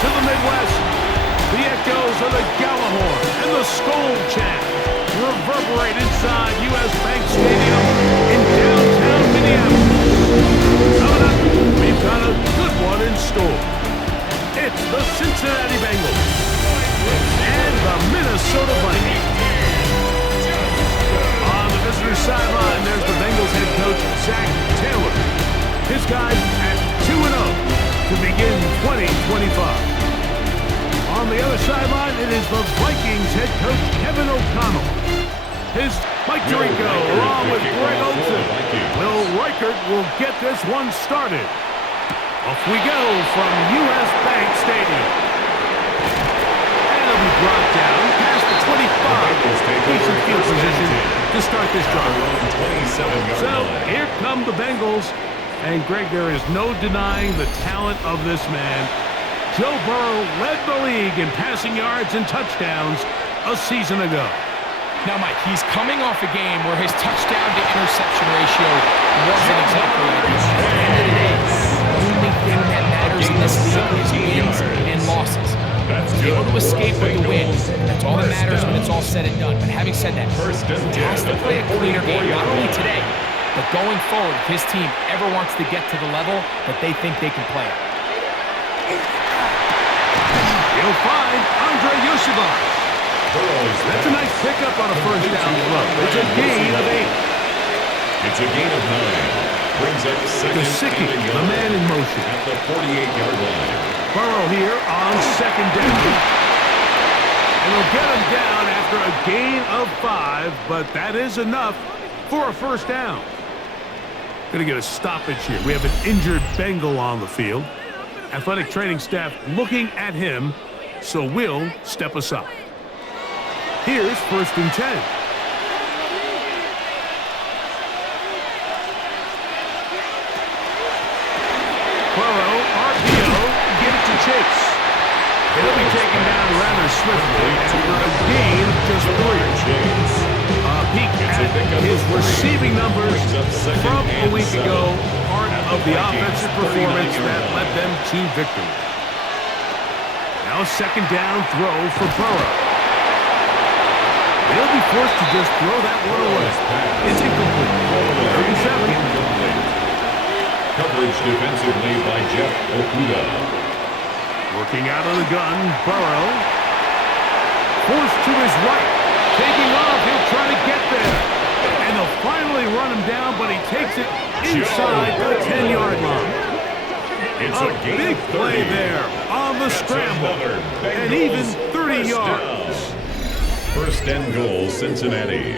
to the Midwest. The echoes of the Gallahorn and the Skol chant reverberate inside U.S. Bank Stadium in downtown Minneapolis. Coming up, we've got a good one in store. It's the Cincinnati Bengals and the Minnesota Vikings. On the visitor sideline, there's the Bengals head coach, Zach Taylor. His guys at 2-0 to begin 2025. On the other sideline, it is the Vikings head coach, Kevin O'Connell. His Mike Tirico, along with Greg Olsen. Will Reichert will get this one started. Off we go from U.S. Bank Stadium. And it'll be brought down past the 25. Decent field position to start this drive. So here come the Bengals. And Greg, there is no denying the talent of this man. Joe Burrow led the league in passing yards and touchdowns a season ago. Now, Mike, he's coming off a game where his touchdown-to-interception ratio wasn't exactly like this. At the end of the day, the only thing that matters in this league is wins and losses. He's able to escape with the win. That's all that matters when it's all said and done. But having said that, he has to play a cleaner game, not only today, but going forward if his team ever wants to get to the level that they think they can play at. He'll find Andre Yoshivar. That's a nice pickup on a first down throw. It's a gain of 8. It's a gain of 9. Brings up second and the man in motion. At the 48-yard line. Burrow here on second down. And he'll get him down after a gain of 5, but that is enough for a first down. Going to get a stoppage here. We have an injured Bengal on the field. Athletic training staff looking at him, so we'll step aside. Here's 1st and 10. Burrow, RPO, give it to Chase. He'll be taken down rather swiftly after a gain of just 3. Peek at his receiving numbers from a week ago, part of the offensive performance that led them to victory. Now a second down throw for Burrow. He'll be forced to just throw that one away. It's incomplete. 37. Coverage defensively by Jeff Okuda. Working out of the gun, Burrow. Forced to his right. Taking off, he'll try to get there. And they'll finally run him down, but he takes it inside the 10-yard line. It's a big play there on the scramble. And even 30 yards. First and goal, Cincinnati.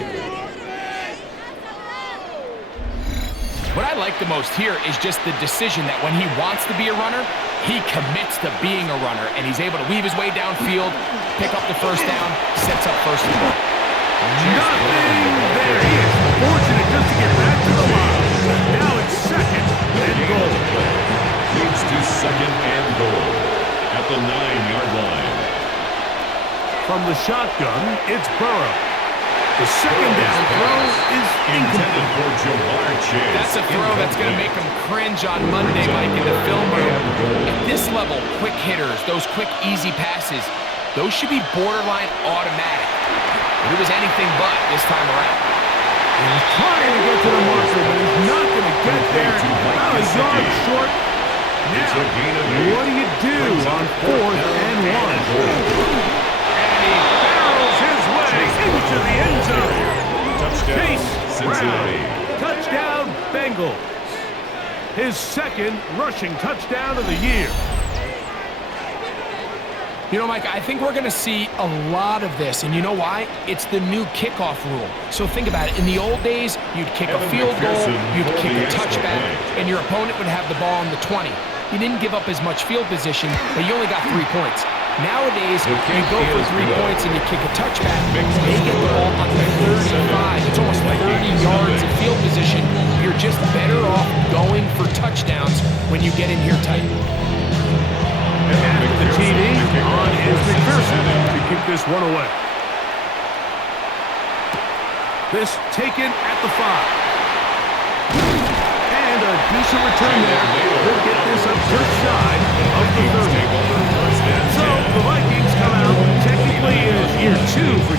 What I like the most here is just the decision that when he wants to be a runner, he commits to being a runner, and he's able to weave his way downfield, pick up the first down, sets up first and goal. Nothing there. He is fortunate just to get back to the line. Now it's second and goal. Leads to second and goal at the 9-yard line. From the shotgun, it's Burrow. The second down throw is incomplete. For Jamar Chase. That's a throw that's going to make him cringe on Monday, Mike, in the film room. At this level, quick hitters, those quick, easy passes, those should be borderline automatic. But it was anything but this time around. He's trying to get to the marker, but he's not going to get there. About a yard short. Now, what do you do on 4th and 1? Into the end zone. Touchdown, Cincinnati. Touchdown, Bengals. His second rushing touchdown of the year. You know, Mike, I think we're going to see a lot of this, and you know why? It's the new kickoff rule. So think about it. In the old days, you'd kick a field goal, you'd kick a touchback, and your opponent would have the ball on the 20. You didn't give up as much field position, but you only got 3 points. Nowadays, you go for 3 points and you kick a touchback, they get the ball on the 35. It's almost 30 yards of field position. You're just better off going for touchdowns when you get in here tight. And after the TD on is McPherson to kick this one away. This taken at the 5. And a decent return there. He'll get this up just shy of the 30.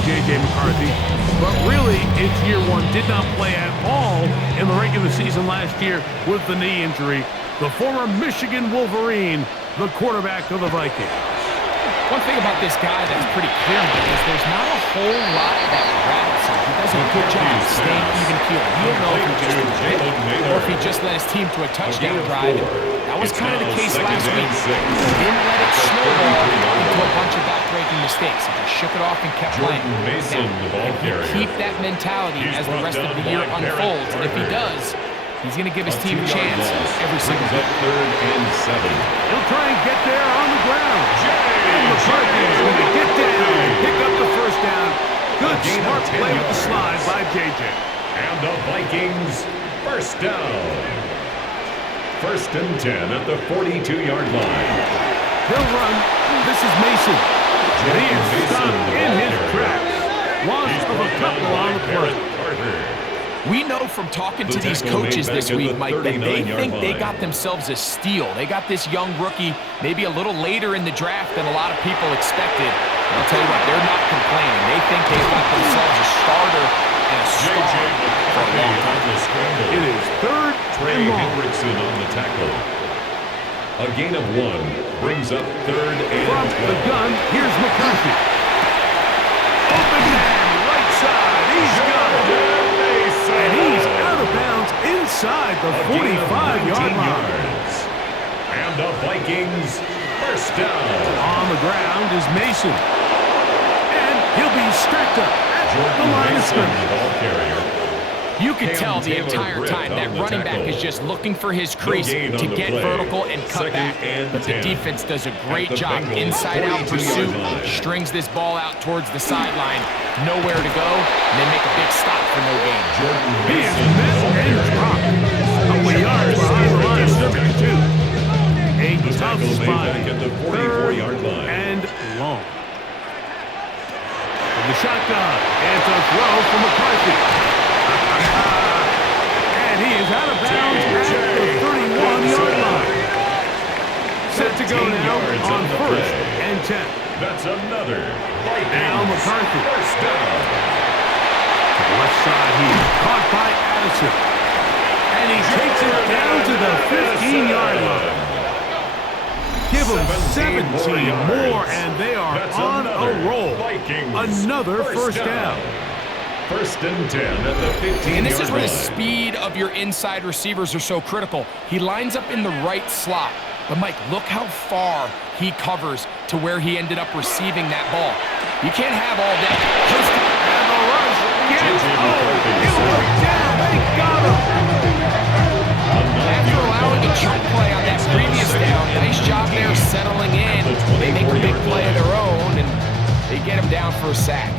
J.J. McCarthy, but really it's year one. Did not play at all in the regular season last year with the knee injury. The former Michigan Wolverine, the quarterback of the Vikings. One thing about this guy that's pretty clear is there's not a whole lot that rattles him. He does a good job of staying even keeled. You don't know if he just hit or if he just led his team to a touchdown drive. That was kind of the case last week. He didn't let it snowball into a bunch of back-breaking mistakes. He just shook it off and kept playing. Now, if you keep that mentality as the rest of the year unfolds, and if he does, he's going to give his team a chance every single week. 3rd and 7. He'll try and get there on the ground. And McCarthy is going to get down and pick up the first down. Good, smart play with the slide by J.J. And the Vikings first down. 1st and 10 at the 42-yard line. He'll run. This is Mason. And he is stopped in his tracks. Loss of a couple on the play. We know from talking to these coaches this week, Mike, that they think they got themselves a steal. They got this young rookie maybe a little later in the draft than a lot of people expected. And I'll tell you what, they're not complaining. They think they've got themselves a starter and a star for a long time. It is 3rd Trey and long. Hendrickson on the tackle. A gain of 1 brings up 3rd and From 12. the gun, here's McCarthy. Open man, right side. He's got it. And he's out of bounds inside the 45-yard line. And the Vikings first down. On the ground is Mason. And he'll be strapped up at the line of scrimmage. Ball carrier. You can tell the entire time that running back is just looking for his crease to get vertical and cut back. But the defense does a great job. Inside-out pursuit, strings this ball out towards the sideline. Nowhere to go, and they make a big stop for no gain. He is met and dropped. A couple yards behind the line of scrimmage, too. A tough spot. At the 44-yard line. And long. From the shotgun, and a throw from McCarthy. And he is out of bounds at the 31-yard line. Set to go now on 1st and 10. That's another Vikings Now McCarthy. first down. To the left side here, caught by Addison. And he takes it down to the 15-yard line. Give them 17 more, and they are That's on another a roll. Vikings Another first down. 1st and 10 at the 15-yard line. And this is where the speed of your inside receivers are so critical. He lines up in the right slot. But, Mike, look how far he covers to where he ended up receiving that ball. You can't have all that. And the rush gets it worked down. They got him. After allowing a chunk play on that previous down, nice job there settling in. They make a big play of their own, and they get him down for a sack.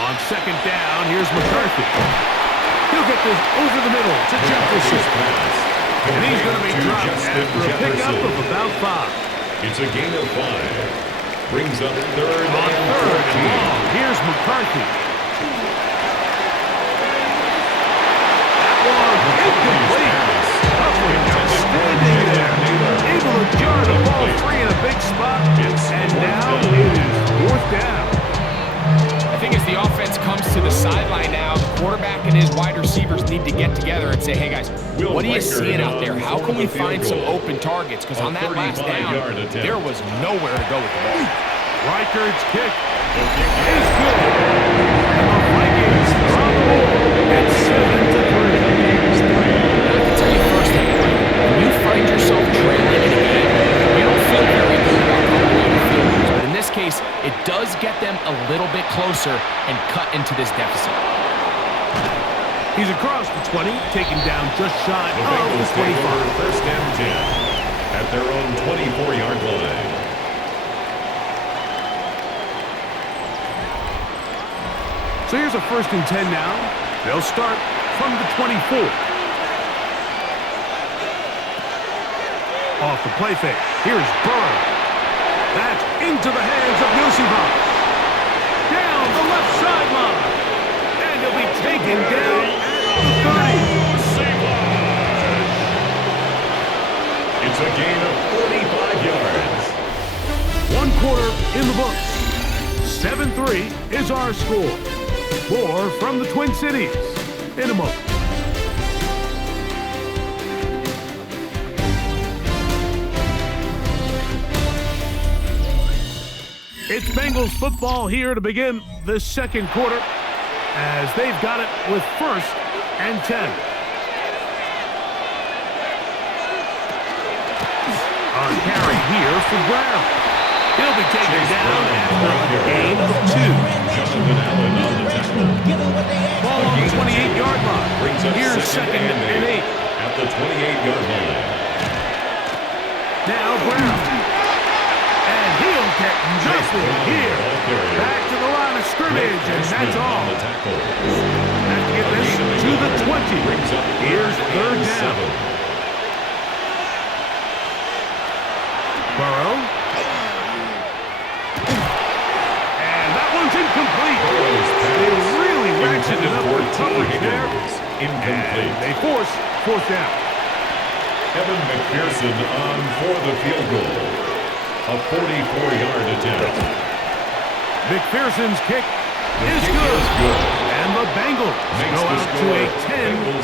On 2nd down, here's McCarthy. He'll get this over the middle to Jefferson. And he's going to be dropped after a pickup of about 5. It's a gain of 5. Brings up 3rd On and 3rd and 14. long, here's McCarthy. That one incomplete. Coverage standing there. Able to jar the ball free in a big spot. And now it is 4th down. I think as the offense comes to the sideline now, the quarterback and his wide receivers need to get together and say, hey, guys, what are you seeing out there? How can we find some open targets? Because on that last down, there was nowhere to go with the ball. Reichard's kick is good. And the Vikings are on the roll at 7-3. I can tell you firsthand, when you find yourself trailing in a game, you don't feel very good about coming away with field goals. But in this case, it does get them a little bit closer and cut into this deficit. He's across the 20, taken down just shy The of Bengals the take over 25. 1st and 10 at their own 24-yard line. So here's a 1st and 10 now. They'll start from the 24. Off the play fake. Here's Burrow. That's into the hands of Yosifov. Down the left sideline. And he'll be taken down at the 30. It's in the books. 7-3 is our score. More from the Twin Cities in a moment. It's Bengals football here to begin the second quarter as they've got it with 1st and 10. On carry here for Brown. He'll be taken down after a gain of 2. Jonathan Allen on the tackle. Ball on the 28-yard line. Here's 2nd and 8. At the 28-yard line. Now Brown. And he'll get nothing here. Back to the line of scrimmage, and that's all. Have to get this to the 20. Here's 3rd down. Burrow. And that one's incomplete. They really ratcheted up with coverage there. Incomplete. And they force 4th down. Evan McPherson on for the field goal. A 44-yard attempt. McPherson's kick is good. And the Bengals go out to a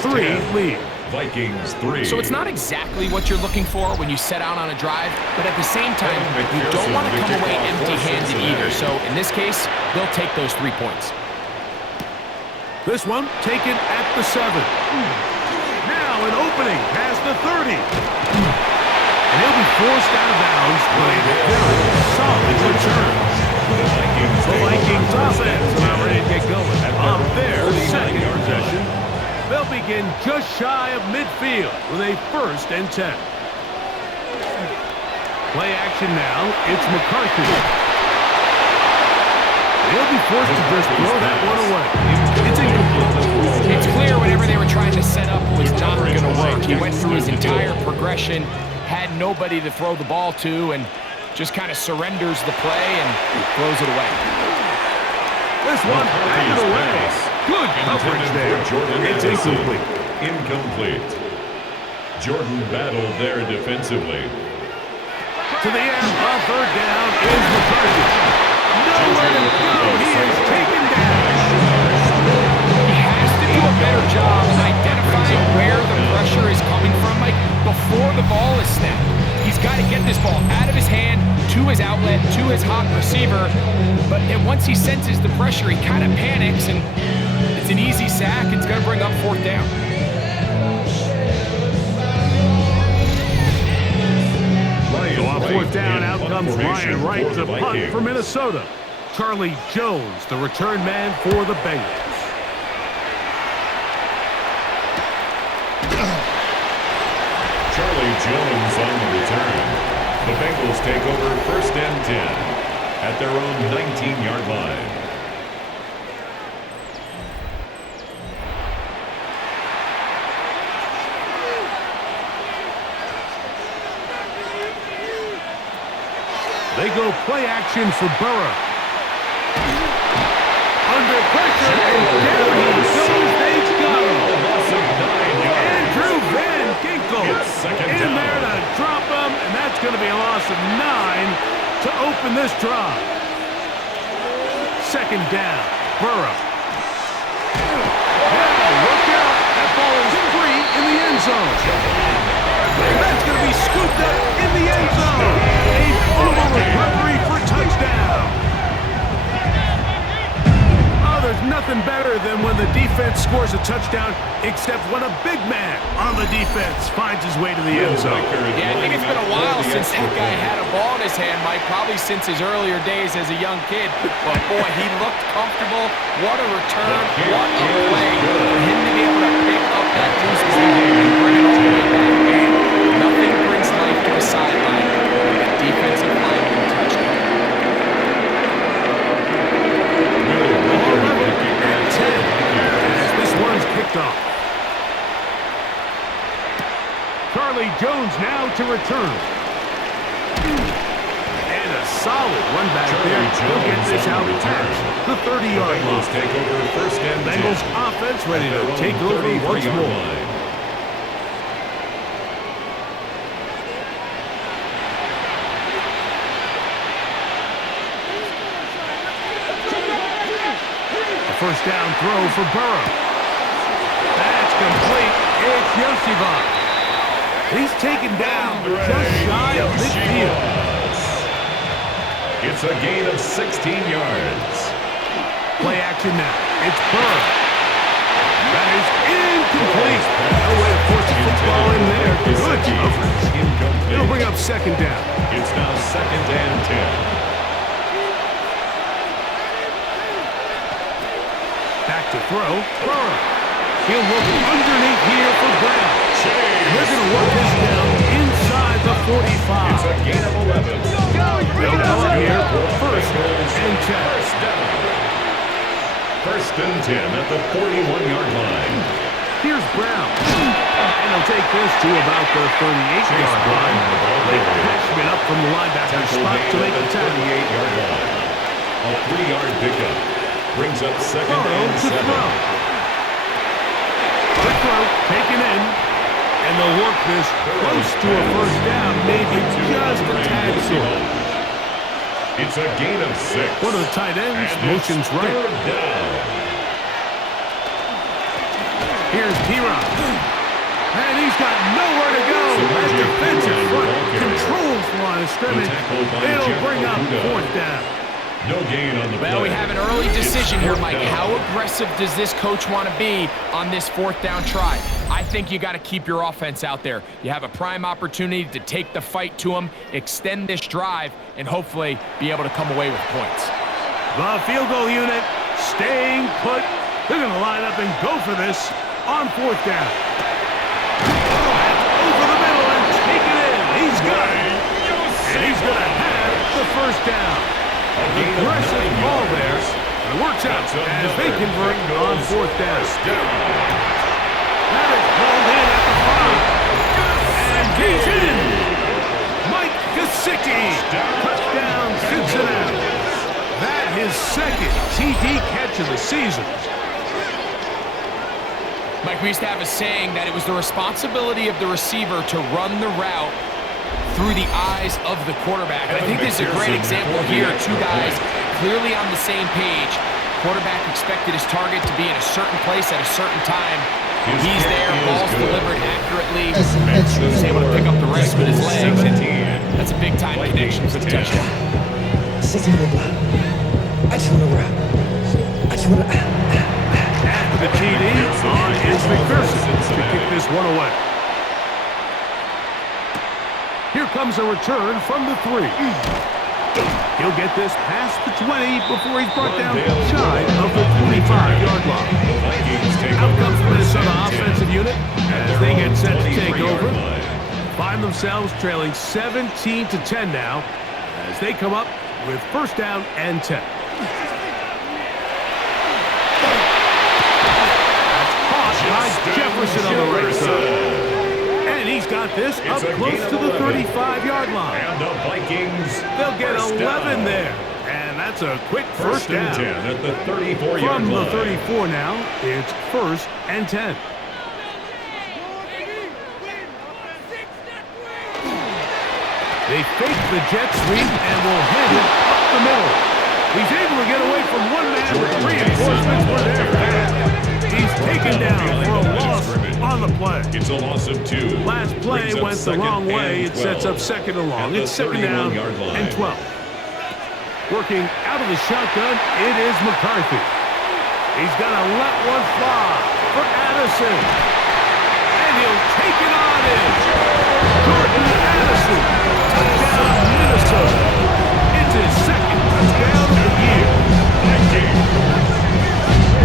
10-3 lead. Vikings 3. So it's not exactly what you're looking for when you set out on a drive, but at the same time, you don't want to come away empty-handed either. So in this case, they'll take those 3 points. This one taken at the 7. Now an opening past the 30. And he'll be forced out of bounds by a very solid return. The Vikings offense now ready to get going. On their second possession, they'll begin just shy of midfield with a 1st and 10. Play action now. It's McCarthy. He'll be forced to just throw that one away. It's incomplete. It's clear whatever they were trying to set up was not going to work. He went through his entire progression, had nobody to throw the ball to, and just kind of surrenders the play and throws it away. This one handed away. Good coverage there. It's incomplete. Incomplete. Jordan battled there defensively. To the end on 3rd down is McCarthy. Nowhere to go. He is taken down. He has to do a better job identifying where the pressure is coming from, Mike, before the ball is snapped. He's got to get this ball out of his hand, to his outlet, to his hot receiver. But then once he senses the pressure, he kind of panics, and it's an easy sack. It's going to bring up 4th down. So on 4th down, out comes Ryan Wright to punt for Minnesota. Charlie Jones, the return man for the Bengals. Charlie Jones on the return. The Bengals take over 1st and 10 at their own 19-yard line. They go play action for Burrow. Under pressure, and down he goes. They go. Andrew Van Ginkel in there to drop him, and that's going to be a loss of 9 to open this drive. 2nd down, Burrow. Now, look out. That ball is free in the end zone. And that's going to be scooped up in the end zone. A fumble recovery for touchdown. Oh, there's nothing better than when the defense scores a touchdown, except when a big man on the defense finds his way to the end zone. Yeah, I think it's been a while since that guy had a ball in his hand, Mike, probably since his earlier days as a young kid. But, boy, he looked comfortable. What a return. What a play for him to be able to pick up that loose ball and bring it all the way back. Man, nothing brings life to a sideline like a defensive lineman touchdown. As this one's kicked off. Charlie Jones now to return. And a solid run back there. He'll get this out past the 30-yard line. Take over 1st and 10. Bengals offense ready to take over once more. first down throw for Burrow. That's complete. It's Yoshiva. He's taken down just shy of midfield. It's a gain of 16 yards. Play action now. It's Burrow. That is incomplete. No way to force the football in there. Good coverage. It'll bring up second down. It's now 2nd and 10. Back to throw. Burrow. He'll look underneath here for Brown. And they're going to work this down inside the 45. It's a gain of 11. They'll come up here for first and 10. First and 10 at the 41-yard line. Here's Brown. And he'll take this to about the 38-yard line. They patch it up from the linebacker spot to make the tackle. 38-yard line. A 3-yard pickup. Brings up 2nd and 7. The throw taken in. And they'll work this close to a first down, maybe just a tad short. It's a gain of 6. One of the tight ends motions right. Third down. Here's P-Rock. And he's got nowhere to go. That defensive front controls the line of scrimmage. It'll bring up fourth down. No gain on the play. Well, we have an early decision here, Mike. How aggressive does this coach want to be on this fourth down try? I think you got to keep your offense out there. You have a prime opportunity to take the fight to them, extend this drive, and hopefully be able to come away with points. The field goal unit staying put. They're going to line up and go for this on fourth down. Over the middle and take it in. He's got it. And he's going to have the first down. Aggressive ball there. It works out as they convert on fourth down. That is pulled in at the 5. And he's in. Mike Gesicki. Touchdown, Cincinnati. That his second TD catch of the season. Mike, we used to have a saying that it was the responsibility of the receiver to run the route through the eyes of the quarterback. And I think this is a great example here. Two guys clearly on the same page. Quarterback expected his target to be in a certain place at a certain time. He's there, ball's delivered accurately. He's able to pick up the rest with his legs. And that's a big-time connection for the touchdown. I just want to rap. I just want to... After the TD, on is McPherson to kick this one away. Here comes a return from the 3. He'll get this past the 20 before he's brought down shy of the 25-yard line. Out comes the Minnesota offensive unit as they get set to take over. Find themselves trailing 17-10 now as they come up with first down and 10. That's caught by Jefferson on the right side. And he's got this up close to the 35-yard line. And the Vikings, they'll get 11 there. And that's a quick first down. 10 at the 34-yard line. From the 34 now, it's first and 10. They fake the jet sweep and will hit it up the middle. He's able to get away from one man. Reinforcements were there fast. He's taken down for a loss on the play. It's a loss of 2. Last play went the wrong way. It sets up second and long. It's second down and 12. Working out of the shotgun, it is McCarthy. He's going to let one fly for Addison. And he'll take it on in. Jordan Addison. Touchdown, Minnesota. It's his second touchdown of the year.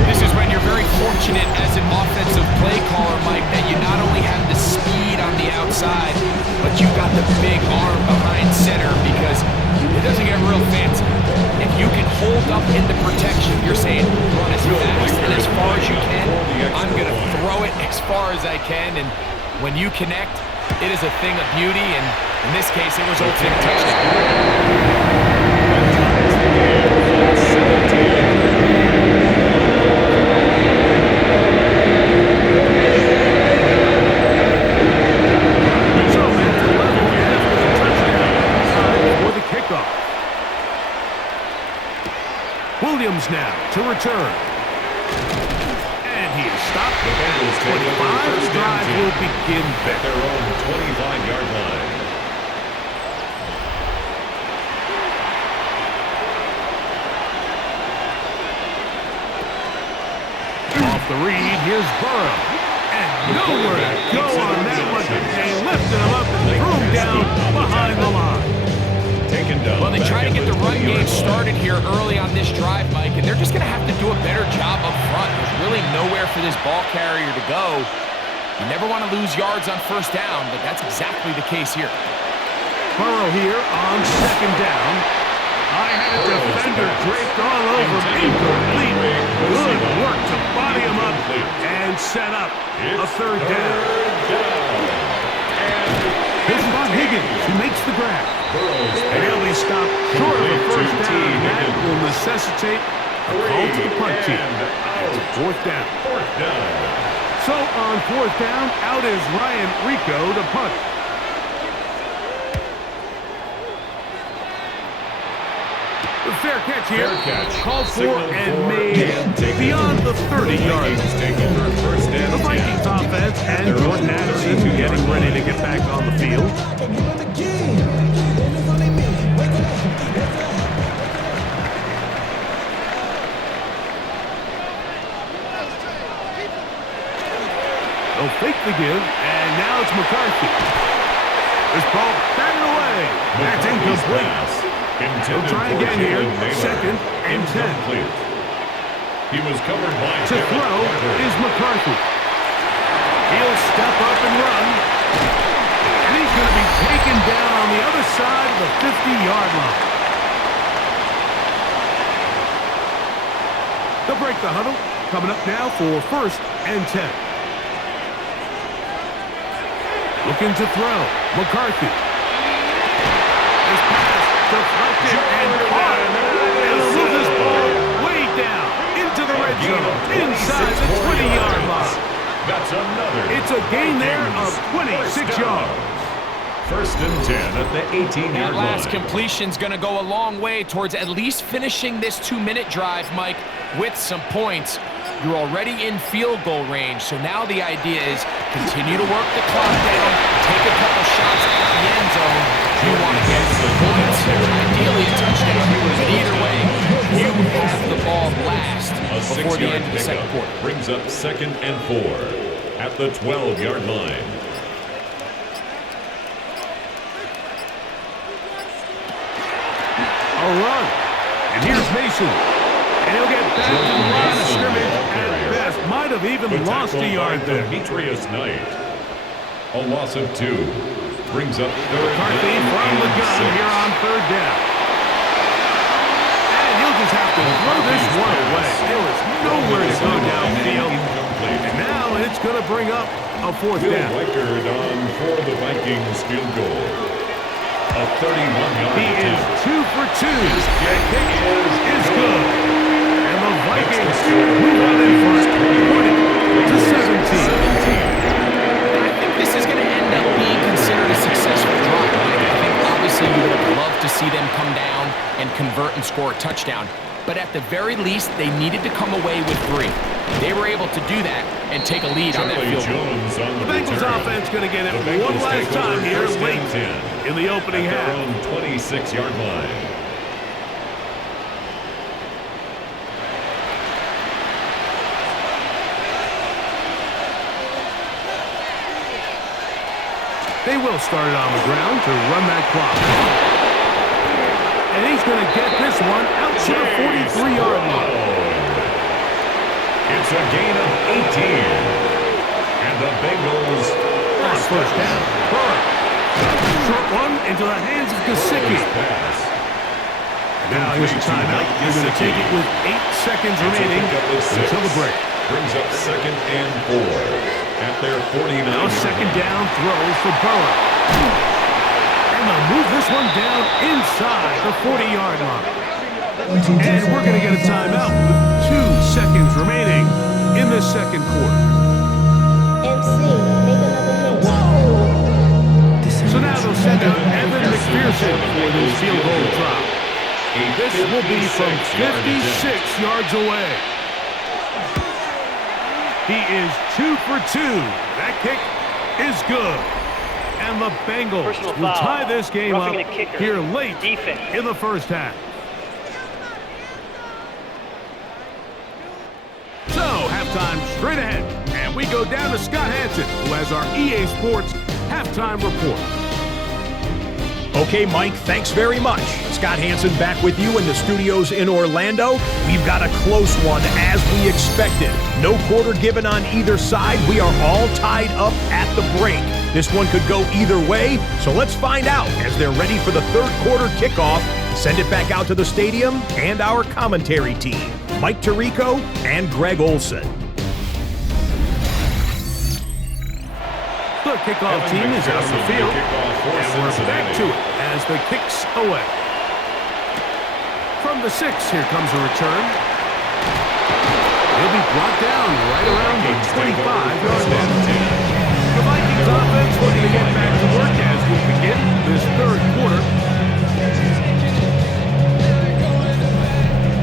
This is when you're very fortunate as an offensive play caller, Mike, that you not only have the speed on the outside, but you've got the big arm behind center because it doesn't get real fancy. If you can hold up in the protection, you're saying run as fast and as far as you can. I'm going to throw it as far as I can, and when you connect, it is a thing of beauty, and in this case, it was ultimate touchdown. Williams now to return. And he is stopped. The Bengals take over 25. first The drive down will begin at back. their own 25-yard line. Off the read, here's Burrow. And nowhere to go on that one. They lifted him up and threw him down behind the line. Taken down. Well, they try to get the run game 20-yard line. started here early on this drive, Mike, and they're just going to have to do a better job up front. There's really nowhere for this ball carrier to go. You never want to lose yards on first down, but that's exactly the case here. Burrow here on second down. I had a defender draped all over me. Incomplete. Good work to body him up and set up a third down. Here's Von Higgins, who makes the grab. And he'll be stopped short of the first down. That will necessitate a call to the punt team. It's fourth down. So on fourth down, out is Ryan Rico to punt. The fair catch here, called for and made beyond the 30-yard line. The Vikings offense and Jordan Addison getting ready to get back on the field. They'll fake the give, and now it's McCarthy. This ball batted away. That's incomplete. He'll try again here. Second and 10. He was covered by To throw is McCarthy. He'll step up and run. And he's going to be taken down on the other side of the 50-yard line. They'll break the huddle. Coming up now for first and 10. Looking to throw. McCarthy. This pass deflected and caught. And they'll move this ball way down into the red zone, inside the 20-yard line. That's another. It's a gain there of 26 yards. First and 10 at the 18-yard That line. last completion's going to go a long way towards at least finishing this 2-minute drive, Mike, with some points. You're already in field goal range, so now the idea is continue to work the clock down, take a couple shots at the end zone. You want to get some points, ideally a touchdown. But either way, you have the ball last before the end of the second quarter. Brings up second and 4 at the 12-yard line. A run. And here's Mason. And he'll get back to the line of scrimmage at best. Might have even lost a yard there. Demetrius Knight. A loss of 2. Brings up third McCarthy from the gun here on third down. And he'll just have to throw this one away. There was nowhere to go downfield. And now it's going to bring up a fourth down. Record on for the Vikings field goal. A 31-yard He is 2 for 2. That kick is good. And the Vikings move on in front, 20-17. I think this is going to end up being considered a successful drive. I think obviously you would have loved to see them come down and convert and score a touchdown. But at the very least, they needed to come away with 3. They were able to do that and take a lead on that field goal. The Bengals offense going to get it one last time here late in the opening half. Their own 26-yard line. They will start it on the ground to run that clock. And he's going to get this one out to the 43-yard line. It's a gain of 18. And the Bengals On first down. Burrow. Short one into the hands of Gesicki. Now here's a timeout. They're going to take it with 8 seconds remaining until the break. Brings up second and 4 at their 49. Now second down throw for Burrow. And they'll move this one down inside the 40-yard line. And we're going to get a timeout with 2 seconds remaining in the second quarter. MC, make another hit. So now they'll send out Evan McPherson for this field goal drop. This will be from 56 yards away. He is 2 for 2. That kick is good. And the Bengals will tie this game up here late in the first half. So, halftime straight ahead. And we go down to Scott Hansen, who has our EA Sports halftime report. Okay, Mike, thanks very much. Scott Hansen back with you in the studios in Orlando. We've got a close one as we expected. No quarter given on either side. We are all tied up at the break. This one could go either way, so let's find out as they're ready for the third quarter kickoff. Send it back out to the stadium and our commentary team, Mike Tirico and Greg Olson. The kickoff team is out on the field, and we're back to it as the kick's away. From the 6, here comes a return. He'll be brought down right around the 25-yard line. The Vikings offense looking to get back to work as we begin this third quarter.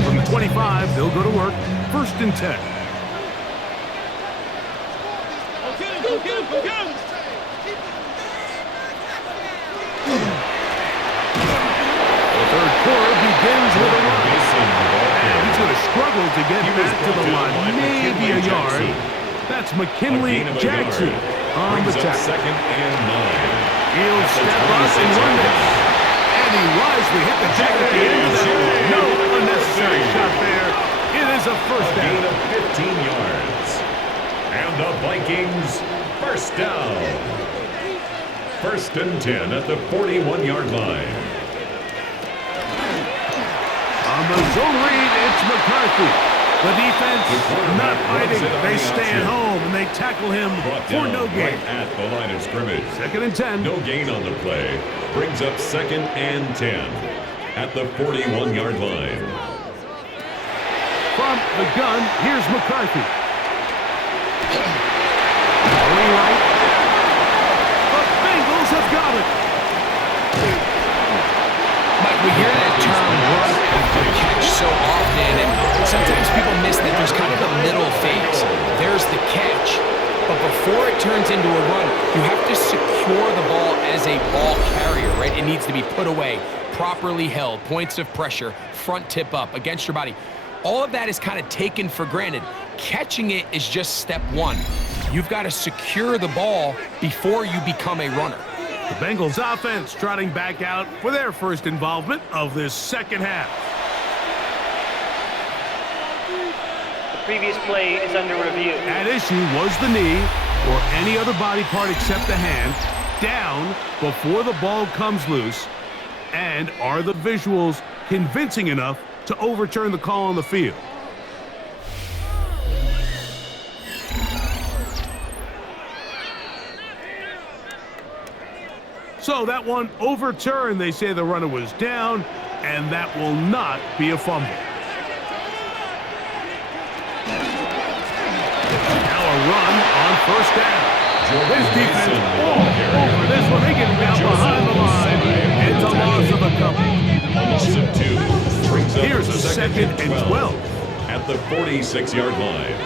From the 25, they'll go to work. 1st and 10. Go get him! The third quarter begins with a run. And he's going to struggle to get back to the line, maybe a yard. That's McKinley Jackson on the tackle. 2nd and 9. He'll step up and run this. And he wisely hit the jack at the end of that. No unnecessary shot there. It is a first down. Gain of 15 yards. And the Vikings first down. 1st and 10 at the 41-yard line. On the zone read, it's McCarthy. The defense not fighting. They stay at home, and they tackle him for no gain. Right at the line of scrimmage. 2nd and 10. No gain on the play. Brings up 2nd and 10 at the 41-yard line. From the gun, here's McCarthy. Going right. The Bengals have got it. Mike, we hear that term run after catch so often, and sometimes people miss that there's kind of a middle phase. There's the catch, but before it turns into a run, you have to secure the ball as a ball carrier, right? It needs to be put away, properly held, points of pressure, front tip up against your body. All of that is kind of taken for granted. Catching it is just step one. You've got to secure the ball before you become a runner. The Bengals offense trotting back out for their first involvement of this second half. The previous play is under review. At issue was the knee or any other body part except the hand down before the ball comes loose. And are the visuals convincing enough to overturn the call on the field? So that one overturned. They say the runner was down, and that will not be a fumble. Now a run on 1st down. This defense all over this one. They get down behind the line. It's a loss of a couple. Loss of 2. Brings up Here's a 2nd and 12. At the 46-yard line.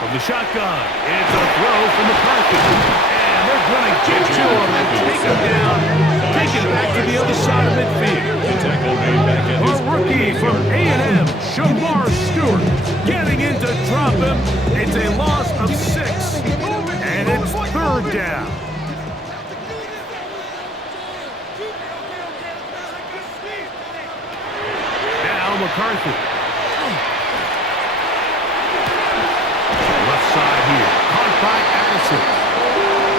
From the shotgun, it's a throw from McCarthy. They're going to get to him and take him down, take it back to the other side of midfield. A rookie from A&M, Shamar Stewart, getting in to drop him. It's a loss of 6, and it's 3rd down. Now McCarthy. Left side here, caught by Addison.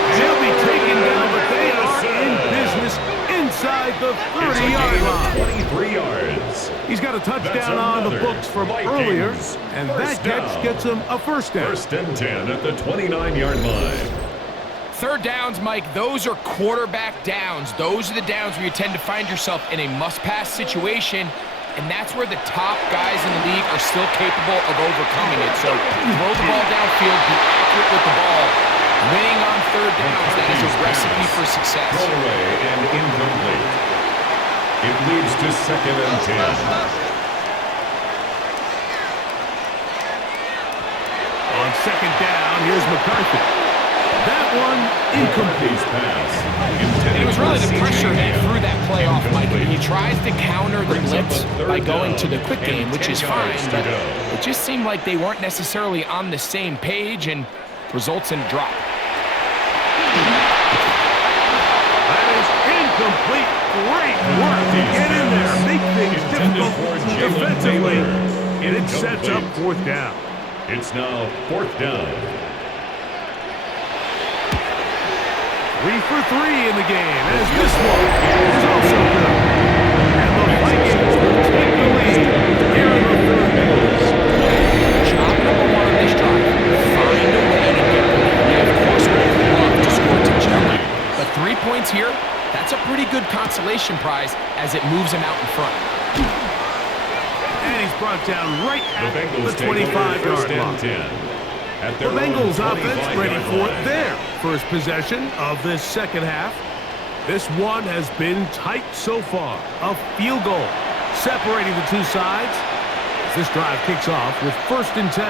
They'll be taken down, but they are in business inside the 30-yard line. 23 yards. He's got a touchdown on the books from earlier, and that catch gets him a first down. 1st and 10 at the 29-yard line. 3rd downs, Mike, those are quarterback downs. Those are the downs where you tend to find yourself in a must-pass situation, and that's where the top guys in the league are still capable of overcoming it. So throw the ball downfield, be accurate with the ball. Winning on 3rd downs, that is a recipe for success. Throw away and incomplete. It leads to 2nd and 10. second down. Here's McCarthy. That one incomplete. It was really the pressure that threw that play off, Mike. He tries to counter the blitz by going to the quick game, which is fine, but it just seemed like they weren't necessarily on the same page and results in a drop. That is incomplete. Great work to get in there, make things difficult defensively, and it sets up fourth down. It's now fourth down. 3 for 3 in the game, as this one is also good. And the Vikings will take the lead here in the third quarter. Job number one on this drive, find a way to get the lead. They, of course, would love to score a touchdown. But 3 points here, that's a pretty good consolation prize as it moves him out in front. And he's brought down right at the 25-yard line. The Bengals offense ready for their first possession of this second half. This one has been tight so far. A field goal separating the two sides as this drive kicks off with 1st and 10.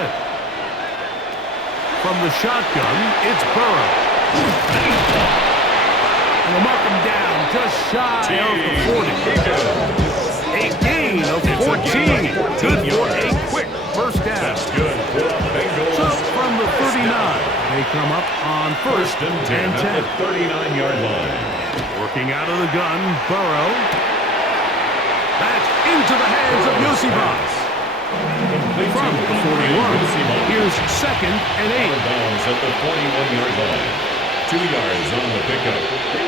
From the shotgun, it's Burrow. And they'll mark him down just shy of the 40. A gain of 14. Good for a quick first down. That's good for the Bengals. So from the 39, they come up on 1st and 10. At the 39-yard line. Working out of the gun, Burrow. That's into the hands of Yosibas. From the 41, here's 2nd and 8. Bounds at the 41-yard line. 2 yards on the pickup.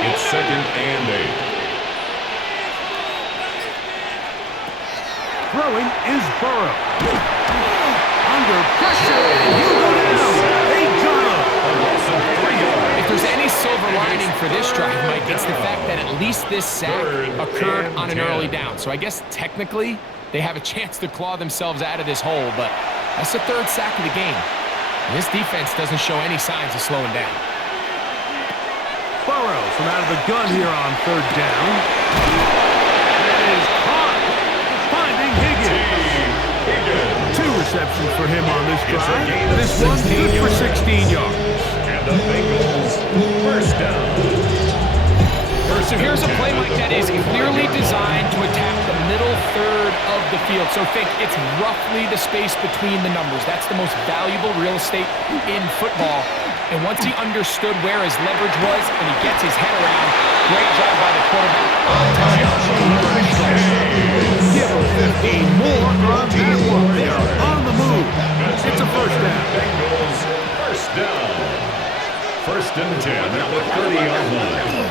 It's 2nd and 8. Throwing is Burrow. Under pressure, and he'll go down. They got him. If there's any silver lining for this drive, Mike, it's the fact that at least this sack occurred on an early down. So I guess technically they have a chance to claw themselves out of this hole, but that's the 3rd sack of the game. And this defense doesn't show any signs of slowing down. Burrow from out of the gun here on 3rd down. That is caught. Finding Higgins. 2 receptions for him on this drive. This one good for 16 yards. And the Bengals first down. So here's a play, Mike, that is clearly designed to attack the middle third of the field. So think it's roughly the space between the numbers. That's the most valuable real estate in football. And once he understood where his leverage was and he gets his head around, great job by the quarterback on time. Give him 15 more on that one. They are on the move. It's a first down. Bengals first down. 1st and 10 at the 30-yard line.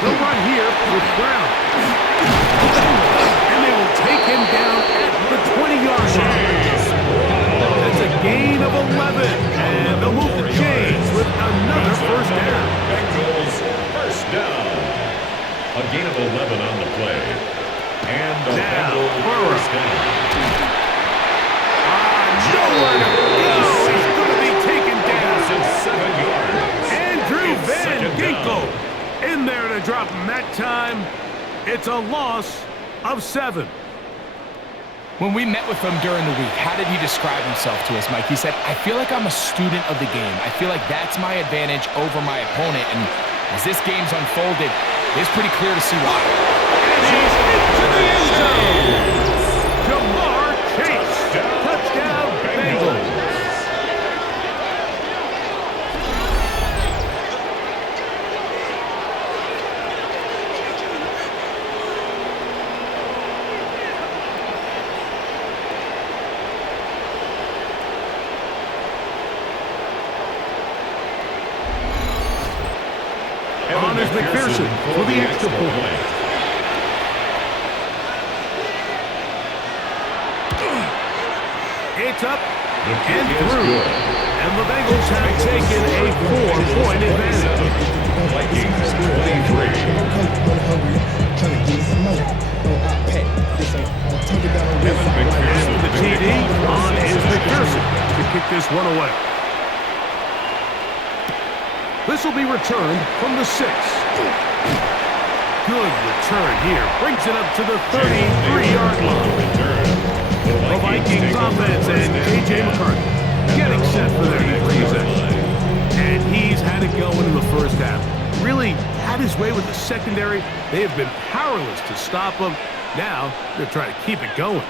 They'll run here with Brown. And they will take him down at the 20-yard line. That's a gain of 11. And they'll move the chains with another first down. Bengals first down. A gain of 11 on the play. And the Bengals first down. Nowhere to go. He's going to be taken down. 7 yards. Andrew Van Ginkel in there to drop him that time. It's a loss of 7. When we met with him during the week, how did he describe himself to us, Mike? He said, I feel like I'm a student of the game. I feel like that's my advantage over my opponent. And as this game's unfolded, it's pretty clear to see why. And he's into the end zone. Jamar Chase. Touchdown, Bengals. On is McPherson for the extra point. It's up and through. And the Bengals have taken a 4-point advantage. Vikings 23. And the TD on is McPherson to kick this one away. This will be returned from the 6. Good return here. Brings it up to the 33-yard line. The Vikings offense and A.J. McCarthy getting set for their next possession. And he's had it going in the first half. Really had his way with the secondary. They have been powerless to stop him. Now they're trying to keep it going.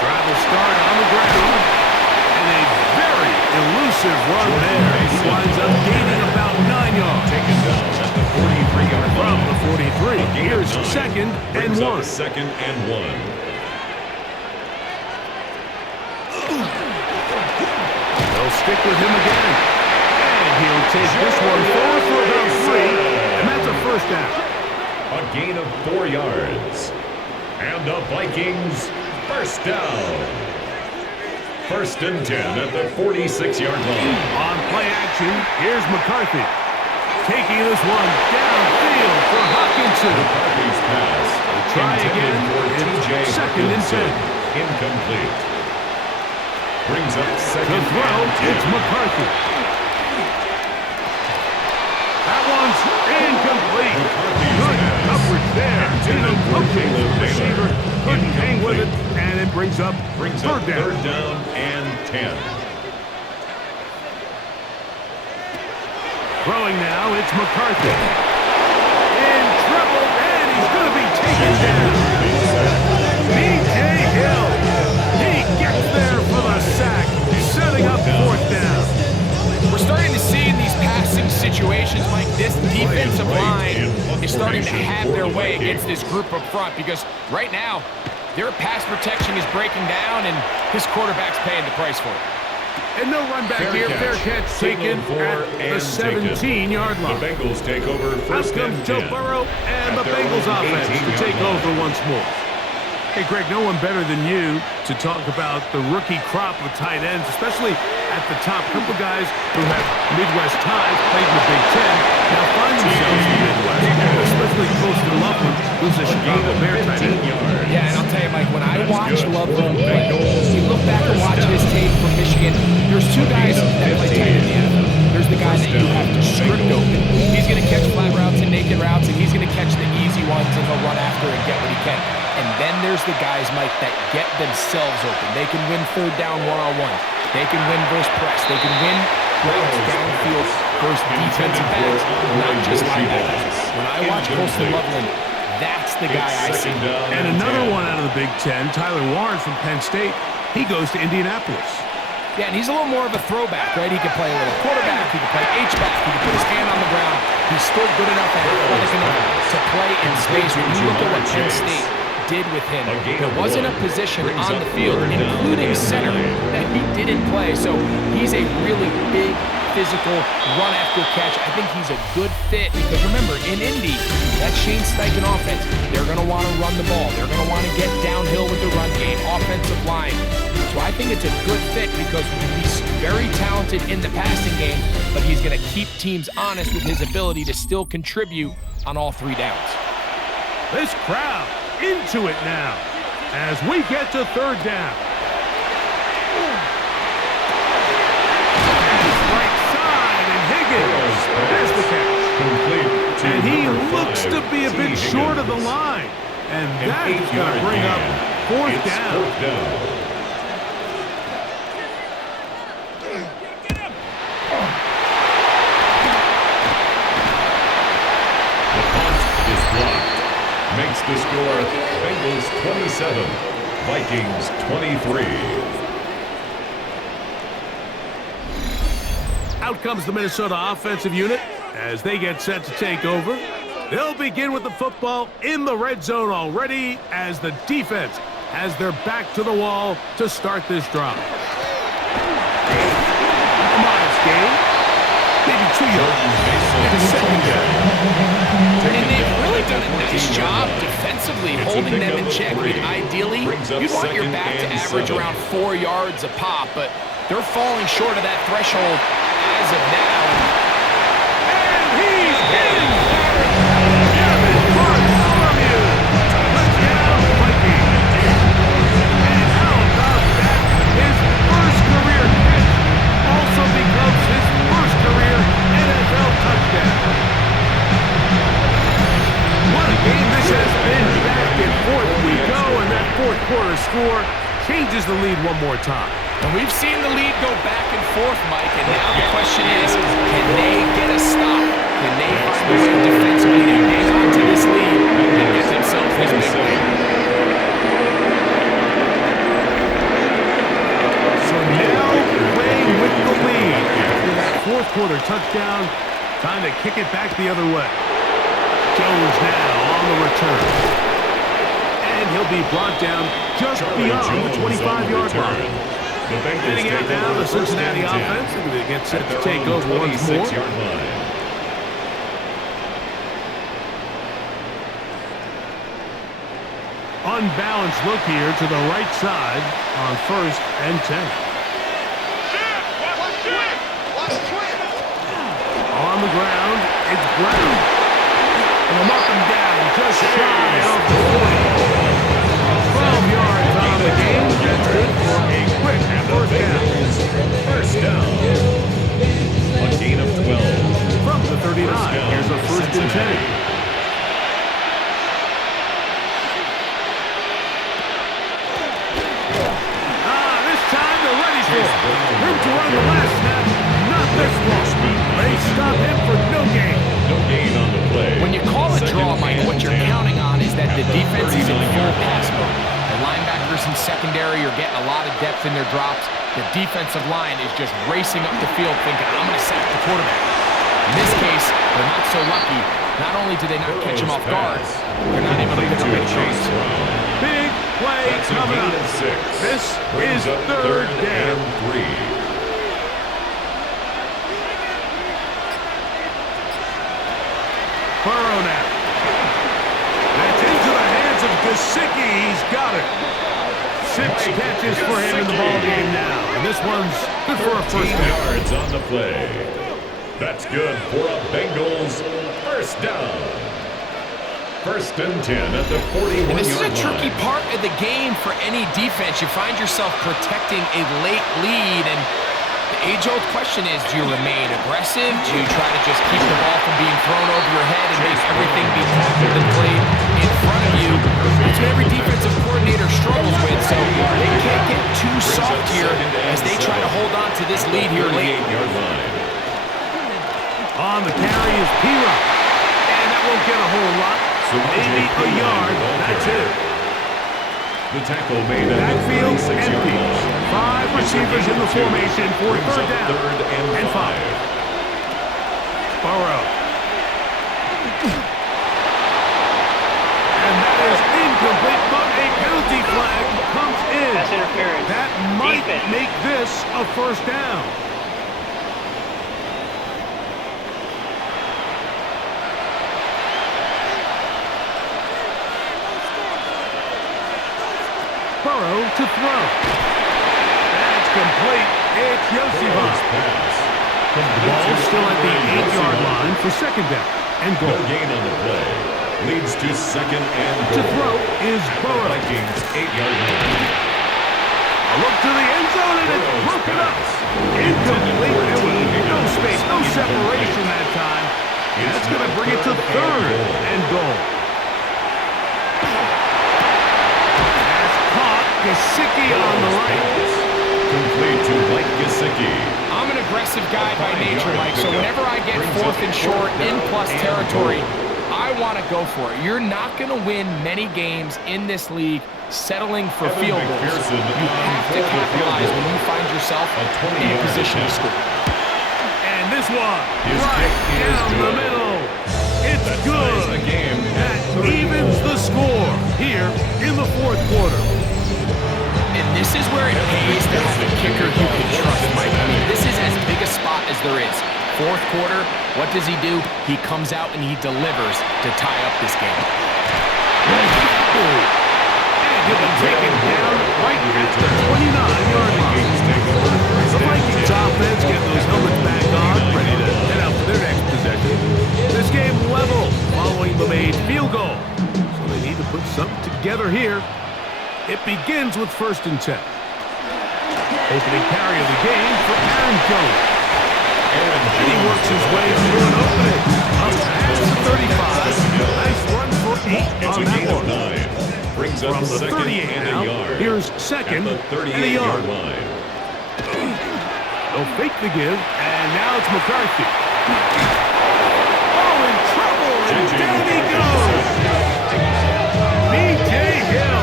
Drive will start on the ground. And a very elusive run there. He winds up gaining about 9 yards. Taken down at the 43-yard line. From the 43. Here's second and one. Second and one. They'll stick with him again. And he'll take this one forward for about 3. And that's a first down. A gain of 4 yards. And the Vikings first down. First and 10 at the 46-yard line. On play action, here's McCarthy. Taking this one downfield for Hawkinson. McCarthy's pass. Try again. It's second and 10. Incomplete. Brings up To second throw, and 10. it's McCarthy. That one's incomplete. Good coverage there. And the coaching receiver couldn't hang with it, and it brings up third down and 10. Throwing now, it's McCarthy. In trouble, and he's going to be taken down. B.J. Hill. He gets there for the sack, setting up fourth down. We're starting to see in these passing situations, Mike, this defensive line is starting to have their way against this group up front because right now, their pass protection is breaking down and this quarterback's paying the price for it. And no run back here. Fair catch taken at the 17-yard line. The Bengals take over Out first comes and Joe 10. Burrow and the Bengals offense to take over once more. Hey, Greg, no one better than you to talk about the rookie crop of tight ends, especially at the top. A couple guys who have Midwest ties, played in the Big Ten, now find themselves in the Midwest, especially close to Loveland, who's a Chicago Bear tight end. Yeah, and I'll tell you, Mike, when I watch Loveland play, you look back and watch his tape from Michigan, there's two guys that play tight in the NFL. There's the guy that you have to script open. He's going to catch flat routes and naked routes, and he's going to catch the easy ones, and he'll run after and get what he can. And then there's the guys, Mike, that get themselves open. They can win third down one-on-one. They can win versus press. They can win routes downfield versus defensive backs, not just linebackers. When I watch Colston Loveland, that's the guy I see. And another one out of the Big Ten, Tyler Warren from Penn State. He goes to Indianapolis. Yeah, and he's a little more of a throwback, right? He can play a little quarterback, he can play H-back, he can put his hand on the ground. He's still good enough and athletic enough to play in space. When you look at what Penn State did with him, there wasn't a position on the field, including center, that he didn't play. So he's a really big, physical, run after catch. I think he's a good fit because remember, in Indy, that Shane Steichen offense, they're going to want to run the ball. They're going to want to get downhill with the run game, offensive line. So I think it's a good fit because he's very talented in the passing game, but he's going to keep teams honest with his ability to still contribute on all three downs. This crowd into it now as we get to third down. Right side, and Higgins has the catch. And he looks to be a bit short of the line. And that's going to bring up fourth down. Makes the score Bengals 27, Vikings 23. Out comes the Minnesota offensive unit as they get set to take over. They'll begin with the football in the red zone already as the defense has their back to the wall to start this drive. Miles game. Maybe 2 yards. And second down. And they've really done a nice job defensively holding them in check. I mean, ideally, you'd want your back to average around 4 yards a pop, but they're falling short of that threshold as of now. And he's in! Gavin Bartholomew! Touchdown, Vikings! And how about that? His first career catch also becomes his first career NFL touchdown. What a game this has been. Back and forth we go, and that fourth quarter score changes the lead one more time. And we've seen the lead go back and forth, Mike, and now the question is, can they get a stop? Can they find a way defensively to hang on to this lead and get themselves this big win? So now playing with the lead. After that fourth quarter touchdown, time to kick it back the other way. Jones now on the return. And he'll be brought down just beyond the 25-yard line. Heading out now, the Cincinnati offense. They get set to take over once more. Unbalanced look here to the right side on 1st and 10. On the ground, it's Brown. And they'll mark him down just shy of the 40. 12 yards on the game. That's good for a quick first down. A gain of 12. From the 39, here's a 1st and 10. Room to run the last snap, not this one. They stop him for no gain. No gain on the play. When you call a draw, Mike, what you're counting on is that the defense is in full pass mode. The linebackers in secondary are getting a lot of depth in their drops. The defensive line is just racing up the field thinking, I'm going to sack the quarterback. In this case, they're not so lucky. Not only do they not catch him off guard, they're not able to pick up any chase. Big play coming up. This is 3rd down. 3. Burrow now. That's into the hands of Gesicki. He's got it. 6 catches for him in the ballgame now. And this one's good for a 1st down. Yards on the play. That's good for a Bengals 1st down. 1st and 10 at the 41-yard line. And this is a tricky part of the game for any defense. You find yourself protecting a late lead, and the age-old question is, do you remain aggressive? Do you try to just keep the ball from being thrown over your head and make everything be tackled and played in front of you? That's what every defensive coordinator struggles with, so they can't get too soft here as they try to hold on to this lead here late. On the carry is Pira, and that won't get a whole lot. Maybe a yard, that's it. The tackle made at backfield the 36-yard empty. line. 5 receivers in the formation for 3rd down. 3rd and 5. Burrow. And that is incomplete, but a penalty flag comes in. That's interference. That might Defense. make this a 1st down. Burrow to throw. That's complete. It's Yosivas. The ball still at the 8-yard line for 2nd down and goal. No gain on the play. Leads to 2nd and To goal. throw is Burrow. Vikings 8-yard line. A look to the end zone and it's broken up. Incomplete. There was no space, no separation that time. And that's going to bring it to 3rd and goal. Gesicki on the right. Complete to Mike Gesicki. I'm an aggressive guy by nature, Mike, so whenever I get 4th and short in plus territory, I want to go for it. You're not going to win many games in this league settling for field goals. You have to capitalize when you find yourself in a position to score. And this one, right down the middle. It's good. That evens the score here in the 4th quarter. And this is where it pays to have a kicker you can trust, Mike. I mean, this is as big a spot as there is. 4th quarter, what does he do? He comes out and he delivers to tie up this game. And he'll be taken down right at the 29-yard line. The Vikings offense getting those helmets back on, ready to head out for their next possession. This game level following the made field goal. So they need to put something together here. It begins with 1st and 10. Opening carry of the game for Aaron Jones. And he works his way through an opening. Up past the 35. Nice run for 8 on that one. Brings up From the 2nd 38 and a now, yard. Here's second at the and a yard. 38-yard line. They'll fake the give, and now it's McCarthy. Oh, in trouble, and down he goes. B.J. Hill,